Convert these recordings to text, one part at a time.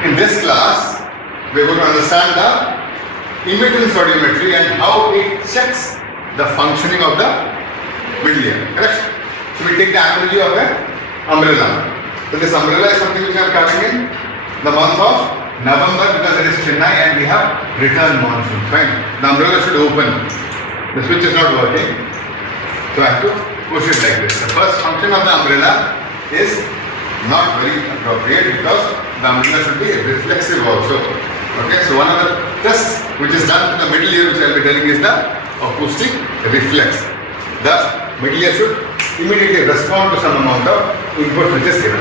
In this class, we are going to understand the immitance audiometry and how it checks the functioning of the middle ear. Correct? So we take the analogy of an umbrella. So this umbrella is something which I am catching in the month of November because it is Chennai and we have return monsoon. Fine. The umbrella should open. The switch is not working. So I have to push it like this. The first function of the umbrella is not very appropriate because the umbrella should be reflexive also. Okay, so one of the tests which is done in the middle ear, which I will be telling, is the acoustic reflex. The middle ear should immediately respond to some amount of input which is given.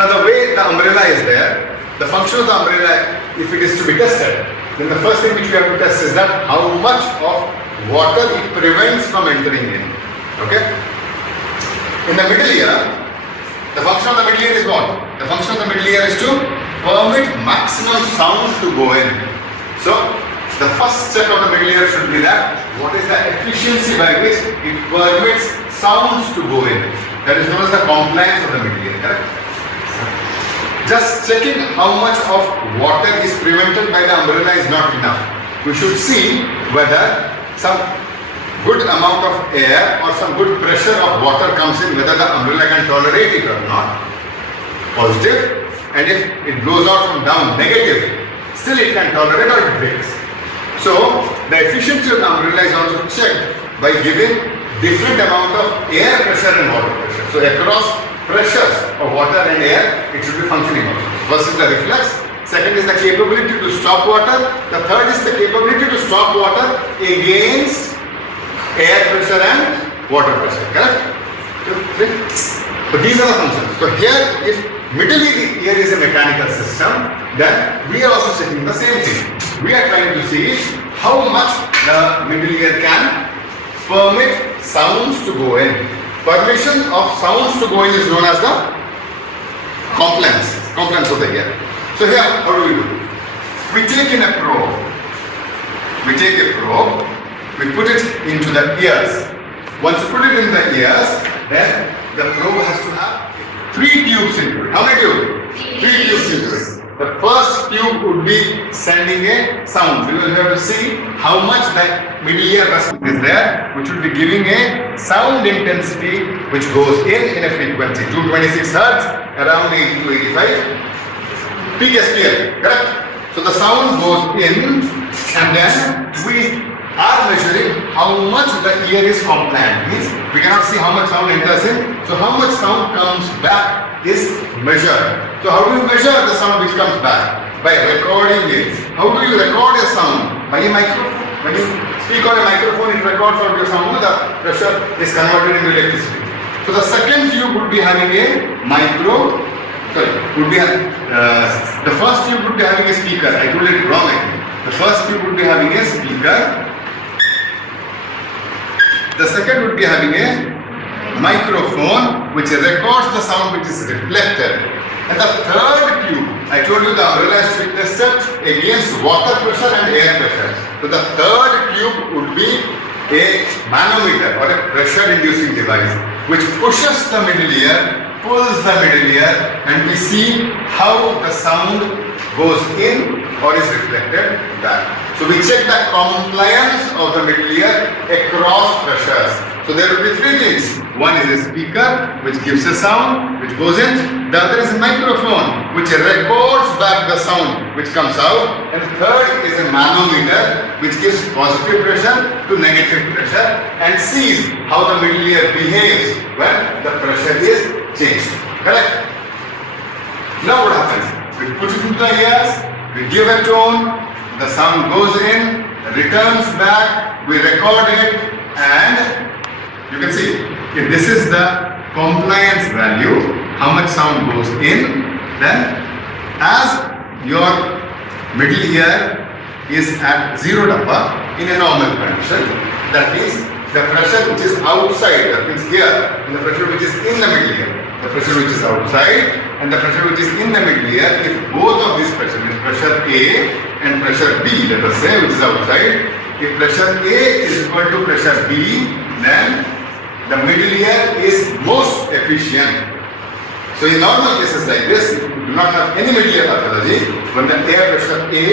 Now the way the umbrella is there, the function of the umbrella, if it is to be tested, then the first thing which we have to test is that how much of water it prevents from entering in. Okay? In the middle ear, the function of the middle ear is what? The function of the middle ear is to permit maximum sound to go in. So, the first check of the middle ear should be that what is the efficiency by which it permits sounds to go in. That is known as the compliance of the middle ear. Correct? Just checking how much of water is prevented by the umbrella is not enough. We should see whether some good amount of air or some good pressure of water comes in, whether the umbrella can tolerate it or not. Positive. And if it blows out from down, negative, still it can tolerate or it breaks. So the efficiency of the umbrella is also checked by giving different amount of air pressure and water pressure. So across pressures of water and air, it should be functioning also. First is the reflex. Second is the capability to stop water. The third is the capability to stop water against air pressure and water pressure. Correct? So these are the functions. So here, if middle ear is a mechanical system, then we are also checking the same thing. We are trying to see how much the middle ear can permit sounds to go in. Permission of sounds to go in is known as the compliance of the ear. So here, how do we do? We take in a probe. We take a probe. We put it into the ears. Once you put it in the ears, then the probe has to have 3 tubes into it. How many tubes? 3 tubes into it. The first tube would be sending a sound. You will have to see how much the middle ear response is there, which will be giving a sound intensity which goes in a frequency 226 Hz, around 80 to 85 peak SPL. Correct? So the sound goes in, and then we are measuring how much the ear is compliant. Means we cannot see how much sound enters in. So how much sound comes back is measured. So how do you measure the sound which comes back? By recording it. How do you record a sound? By a microphone. When you speak on a microphone, it records out your sound. The pressure is converted into electricity. So the second tube would be having a the first tube would be having a speaker. I told it wrong. The first tube would be having a speaker. The second would be having a microphone which records the sound which is reflected. And the third tube, I told you the umbrella is to be tested against water pressure and air pressure. So the third tube would be a manometer or a pressure inducing device which pushes the middle ear, pulls the middle ear, and we see how the sound goes in or is reflected back. So we check the compliance of the middle ear across pressures. So there will be 3 things. One is a speaker which gives a sound which goes in. The other is a microphone which records back the sound which comes out. And third is a manometer which gives positive pressure to negative pressure and sees how the middle ear behaves when the pressure is changed. Correct? Now what happens? We put it into the ears, we give a tone, the sound goes in, returns back, we record it, and you can see if this is the compliance value, how much sound goes in, then as your middle ear is at 0 dappa in a normal condition, that means the pressure which is outside, that means here, and the pressure which is in the middle ear, the pressure which is outside and the pressure which is in the middle ear, if both of these pressure, means pressure A and pressure B, let us say, which is outside, if pressure A is equal to pressure B, then the middle ear is most efficient. So in normal cases like this, if you do not have any middle ear pathology, when the air pressure A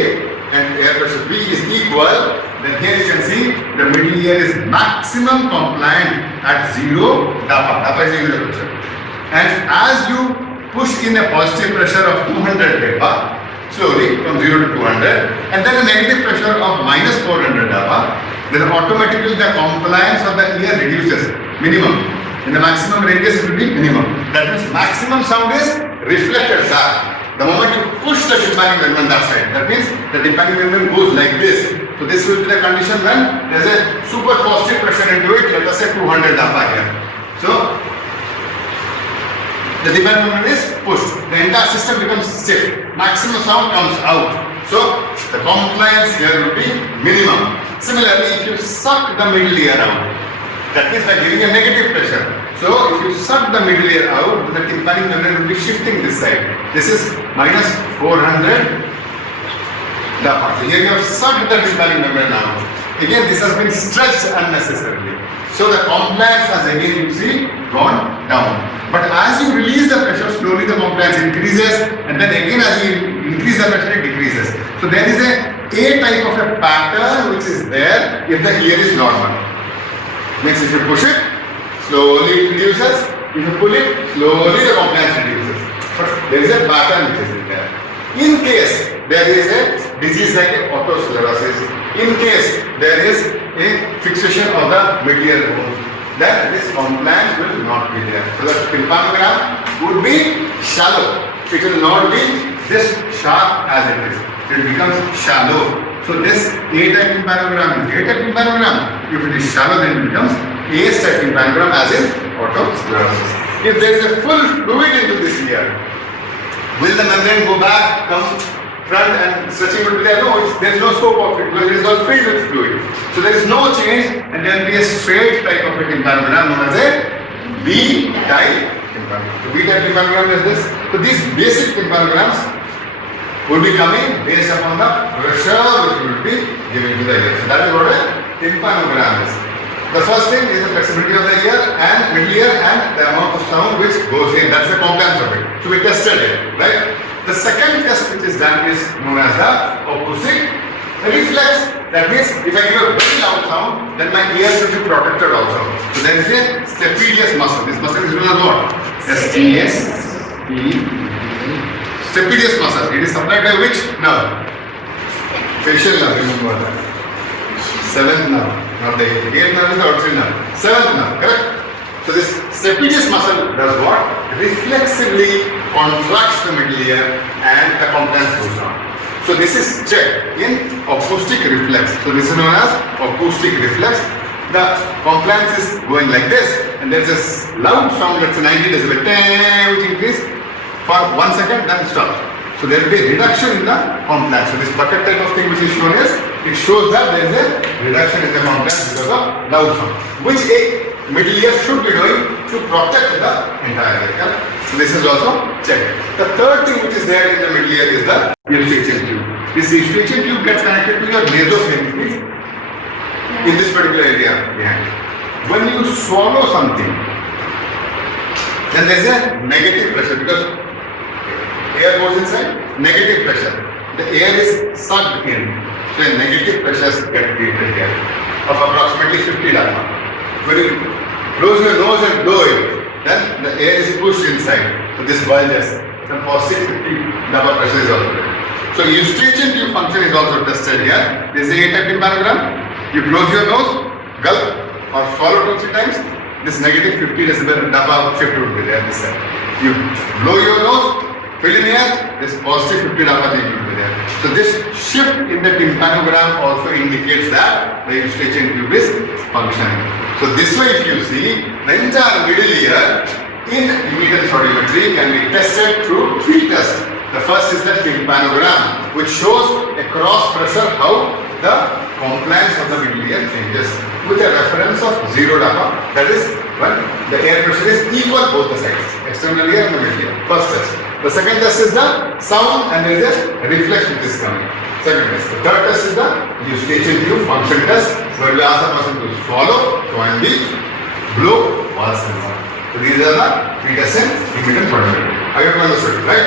and air pressure B is equal, then here you can see the middle ear is maximum compliant at 0 DAPA. DAPA is unit pressure. And as you push in a positive pressure of 200 DAPA, slowly from 0 to 200, and then a negative pressure of minus 400 DAPA, then automatically the compliance of the ear reduces, minimum. In the maximum radius it will be minimum. That means maximum sound is reflected sound. The moment you push the tympanic membrane that side, that means the tympanic membrane goes like this. So this will be the condition when there is a super positive pressure into it, let us say 200 DAPA here. So the tympanic membrane is pushed. The entire system becomes stiff. Maximum sound comes out. So the compliance here will be minimum. Similarly, if you suck the middle ear out, that means by giving a negative pressure. So if you suck the middle ear out, the tympanic membrane will be shifting this side. This is minus 400 DAPA. So here you have sucked the tympanic membrane out. Again, this has been stretched unnecessarily. So the compliance has again, you see, gone down. But as you release the pressure, slowly the compliance increases, and then again as you increase the pressure, it decreases. So there is a type of a pattern which is there if the ear is normal. Means if you push it, slowly it reduces. If you pull it, slowly the compliance reduces. But there is a pattern which is in there. In case there is a disease like otosclerosis, in case there is a fixation of the middle ear bones, then this compliance will not be there. So the tympanogram would be shallow. It will not be this sharp as it is. It becomes shallow. So this A-type tympanogram is A-type tympanogram. If it is shallow, then it becomes A-type tympanogram as in otosclerosis. If there is a full fluid into this ear, will the membrane go back, come front and stretching will be there? No, there is no scope of it because it is all filled with fluid. So there is no change and there will be a straight type of a tympanogram known as a B-type tympanogram. So B-type tympanogram is this. So these basic tympanograms will be coming based upon the pressure which will be given to the ear. So that is what a tympanogram is. The first thing is the flexibility of the ear and middle ear and the amount of sound which goes in. That's the compliance of it. So we tested it, right? The second test which is done is known as the acoustic reflex. That means if I give a very loud sound, then my ear should be protected also. So there is a stapedius muscle. This muscle is known as what? Stapedius muscle. It is supplied by which nerve? Facial nerve, remember that. Seventh nerve, not the eighth. Eighth nerve is the auditory nerve. Seventh nerve, correct? So this stapedius muscle does what? Reflexively contracts the middle ear and the compliance goes down. So this is checked in acoustic reflex. So this is known as acoustic reflex. The compliance is going like this, and there is this loud sound, let's say 90 decibel, which increase for 1 second, then stop. So there will be a reduction in the compliance. So this bucket type of thing which is shown is, it shows that there is a reduction in the compliance because of loud sound, which a middle ear should be doing to protect the entire ear. So this is also checked. The third thing which is there in the middle ear is the Eustachian tube. This Eustachian tube gets connected to your nasopharynx in this particular area behind. When you swallow something, then there is a negative pressure because air goes inside, negative pressure. The air is sucked in. So a negative pressures get created here of approximately 50 DAPA. When you close your nose and blow it, then the air is pushed inside. So this bulges. The positive 50 DAPA pressure is also there. So Eustachian tube function is also tested here. This is a A-type tympanogram. You close your nose, gulp or swallow 2-3 times. This negative 50 decibel DAPA shift would be there this side. You blow your nose, fill in air, this positive 50 DAPA thing will be there. So this shift in the tympanogram also indicates that the Eustachian tube is functioning. So this way if you see, the entire middle ear in immitance audiometry can be tested through 3 tests. The first is the tympanogram, which shows a cross pressure how the compliance of the middle ear changes with a reference of 0 DAPA. That is when the air pressure is equal both the sides, external ear and the middle ear. First test. The second test is the sound and there is a reflex which is coming. Second test. The third test is the Eustachian tube function test, where we ask the person to swallow, and blow, once and on. So these are the 3 tests in immitance audiometry. I hope you understood, right?